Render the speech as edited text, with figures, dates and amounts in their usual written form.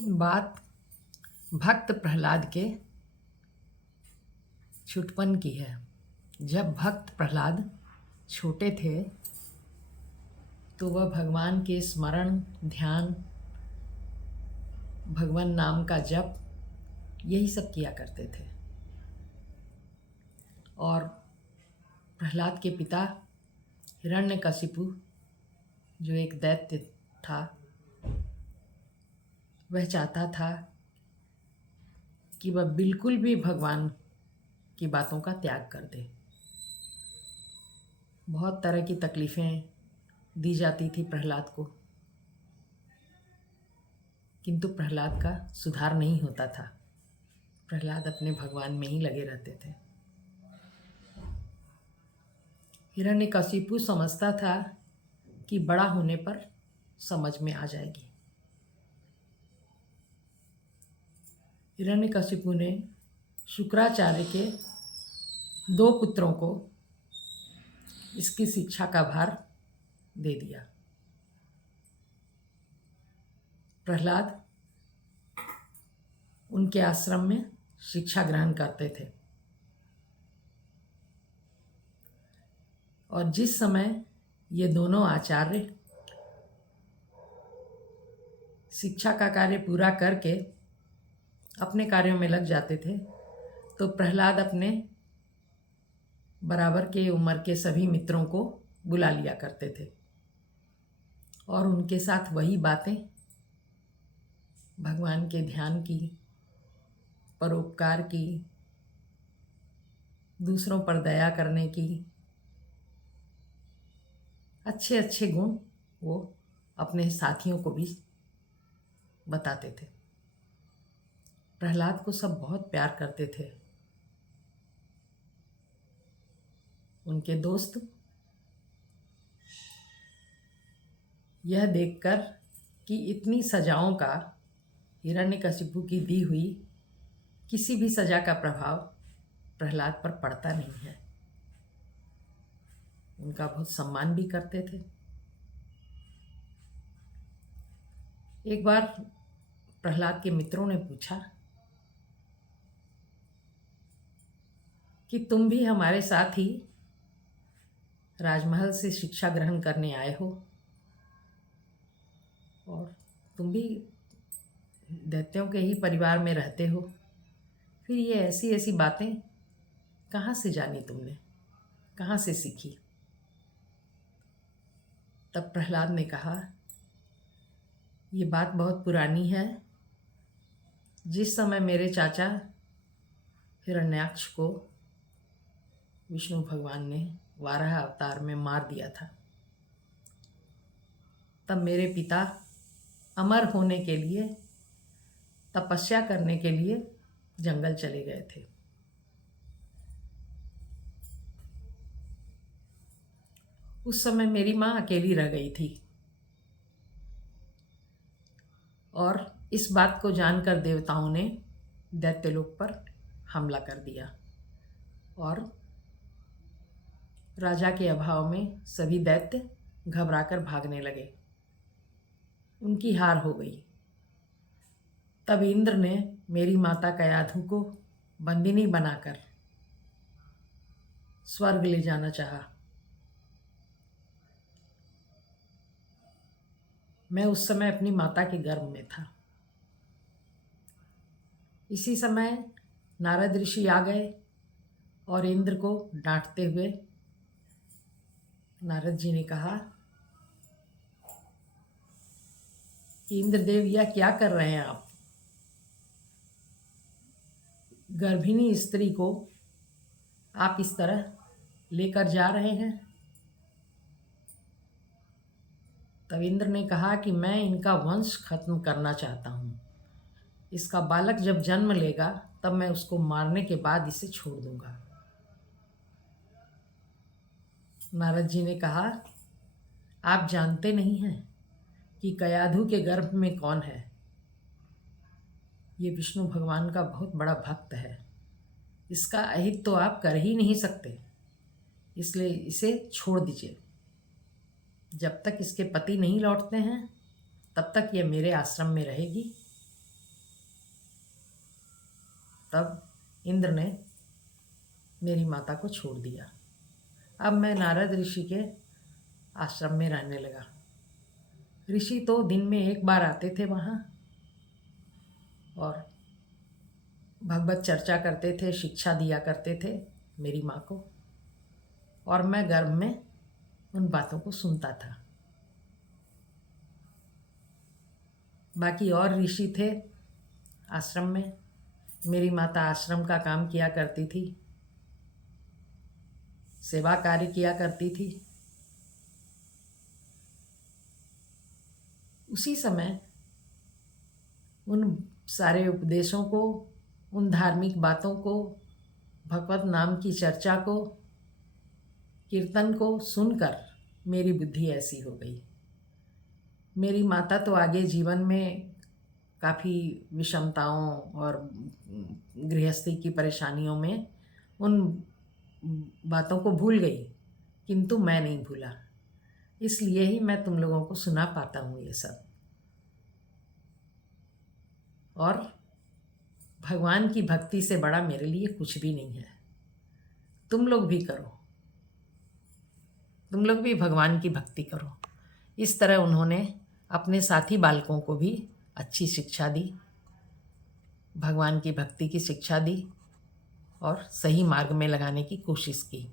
बात भक्त प्रहलाद के छुटपन की है। जब भक्त प्रहलाद छोटे थे तो वह भगवान के स्मरण, ध्यान, भगवान नाम का जप यही सब किया करते थे। और प्रहलाद के पिता हिरण्यकशिपु, जो एक दैत्य था, वह चाहता था कि वह बिल्कुल भी भगवान की बातों का त्याग कर दे। बहुत तरह की तकलीफ़ें दी जाती थी प्रहलाद को, किंतु प्रहलाद का सुधार नहीं होता था। प्रहलाद अपने भगवान में ही लगे रहते थे। हिरण्यकशिपु समझता था कि बड़ा होने पर समझ में आ जाएगी। हिरण्यकशिपु ने शुक्राचार्य के 2 पुत्रों को इसकी शिक्षा का भार दे दिया। प्रहलाद उनके आश्रम में शिक्षा ग्रहण करते थे। और जिस समय ये दोनों आचार्य शिक्षा का कार्य पूरा करके अपने कार्यों में लग जाते थे, तो प्रहलाद अपने बराबर के उम्र के सभी मित्रों को बुला लिया करते थे और उनके साथ वही बातें, भगवान के ध्यान की, परोपकार की, दूसरों पर दया करने की, अच्छे अच्छे गुण वो अपने साथियों को भी बताते थे। प्रहलाद को सब बहुत प्यार करते थे। उनके दोस्त यह देखकर कि इतनी सजाओं का हिरण्यकशिपु की दी हुई किसी भी सजा का प्रभाव प्रहलाद पर पड़ता नहीं है, उनका बहुत सम्मान भी करते थे। एक बार प्रहलाद के मित्रों ने पूछा कि तुम भी हमारे साथ ही राजमहल से शिक्षा ग्रहण करने आए हो और तुम भी दैत्यों के ही परिवार में रहते हो, फिर ये ऐसी ऐसी बातें कहाँ से जानी तुमने, कहाँ से सीखी? तब प्रहलाद ने कहा, ये बात बहुत पुरानी है। जिस समय मेरे चाचा हिरण्याक्ष को विष्णु भगवान ने वाराह अवतार में मार दिया था, तब मेरे पिता अमर होने के लिए, तपस्या करने के लिए जंगल चले गए थे। उस समय मेरी माँ अकेली रह गई थी और इस बात को जानकर देवताओं ने दैत्यलोक पर हमला कर दिया और राजा के अभाव में सभी दैत्य घबराकर भागने लगे। उनकी हार हो गई। तब इंद्र ने मेरी माता कयाधु को बंदिनी बनाकर स्वर्ग ले जाना चाहा। मैं उस समय अपनी माता के गर्भ में था। इसी समय नारद ऋषि आ गए और इंद्र को डांटते हुए नारद जी ने कहा कि इंद्रदेव, यह क्या कर रहे हैं आप? गर्भिणी स्त्री को आप इस तरह लेकर जा रहे हैं। तब इंद्र ने कहा कि मैं इनका वंश खत्म करना चाहता हूँ। इसका बालक जब जन्म लेगा तब मैं उसको मारने के बाद इसे छोड़ दूंगा। नारद जी ने कहा, आप जानते नहीं हैं कि कयाधु के गर्भ में कौन है? ये विष्णु भगवान का बहुत बड़ा भक्त है। इसका अहित तो आप कर ही नहीं सकते, इसलिए इसे छोड़ दीजिए। जब तक इसके पति नहीं लौटते हैं तब तक ये मेरे आश्रम में रहेगी तब इंद्र ने मेरी माता को छोड़ दिया। अब मैं नारद ऋषि के आश्रम में रहने लगा। ऋषि तो दिन में एक बार आते थे वहाँ और भगवत चर्चा करते थे, शिक्षा दिया करते थे मेरी माँ को, और मैं गर्भ में उन बातों को सुनता था। बाकी और ऋषि थे आश्रम में। मेरी माता आश्रम का काम किया करती थी, सेवा कार्य किया करती थी। उसी समय उन सारे उपदेशों को, उन धार्मिक बातों को, भगवत नाम की चर्चा को, कीर्तन को सुनकर मेरी बुद्धि ऐसी हो गई। मेरी माता तो आगे जीवन में काफ़ी विषमताओं और गृहस्थी की परेशानियों में उन बातों को भूल गई, किंतु मैं नहीं भूला। इसलिए ही मैं तुम लोगों को सुना पाता हूँ ये सब। और भगवान की भक्ति से बड़ा मेरे लिए कुछ भी नहीं है। तुम लोग भी करो, तुम लोग भी भगवान की भक्ति करो। इस तरह उन्होंने अपने साथी बालकों को भी अच्छी शिक्षा दी, भगवान की भक्ति की शिक्षा दी और सही मार्ग में लगाने की कोशिश की।